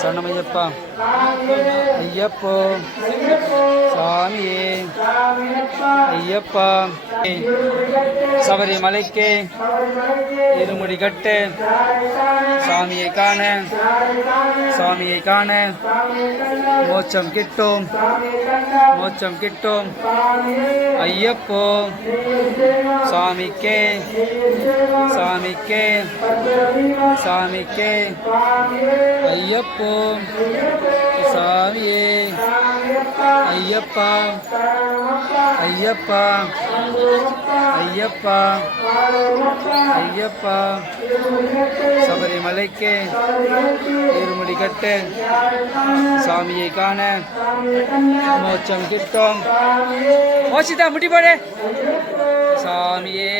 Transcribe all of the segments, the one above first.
சரணமையப்பா ஐயப்போ சாமியே ஐயப்பா சபரிமலைக்கு இருமுடி கட்டு சாமியை காண சாமியை காண மோட்சம் கிட்டும் மோட்சம் கிட்டும் ஐயப்போ சாமிக்கே சாமிக்கே சாமிக்கே ஐயப்போ சாமியே ஐயப்பா ஐயப்பா ஐயப்பா ஐயப்பா சபரிமலைக்கு இருமுடி கட்டு சாமியை காண மோட்சம் கிட்டும் மோசிதா முடி போடு சாமியே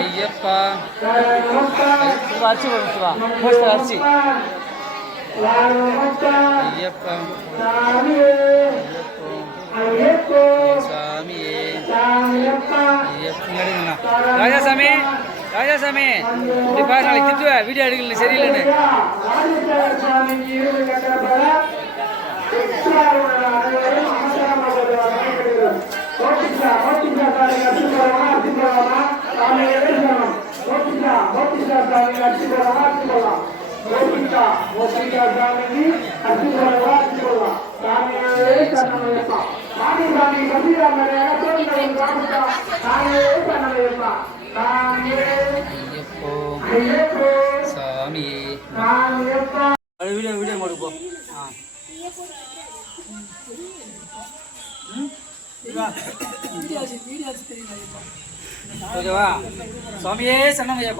ஐயப்பா அரிசி போடுவா அரிசி ஐயப்பா சாமியே ராஜாசாமி ராஜாசாமி இப்படி பாரு நாளைக்கு திட்டுவேன் வீடியோ எடுக்கல சரியில்லைன்னு சாமியே வீடியோ வீடியோ கொடுப்போ ஓகேவா சுவாமியே சன்னமையா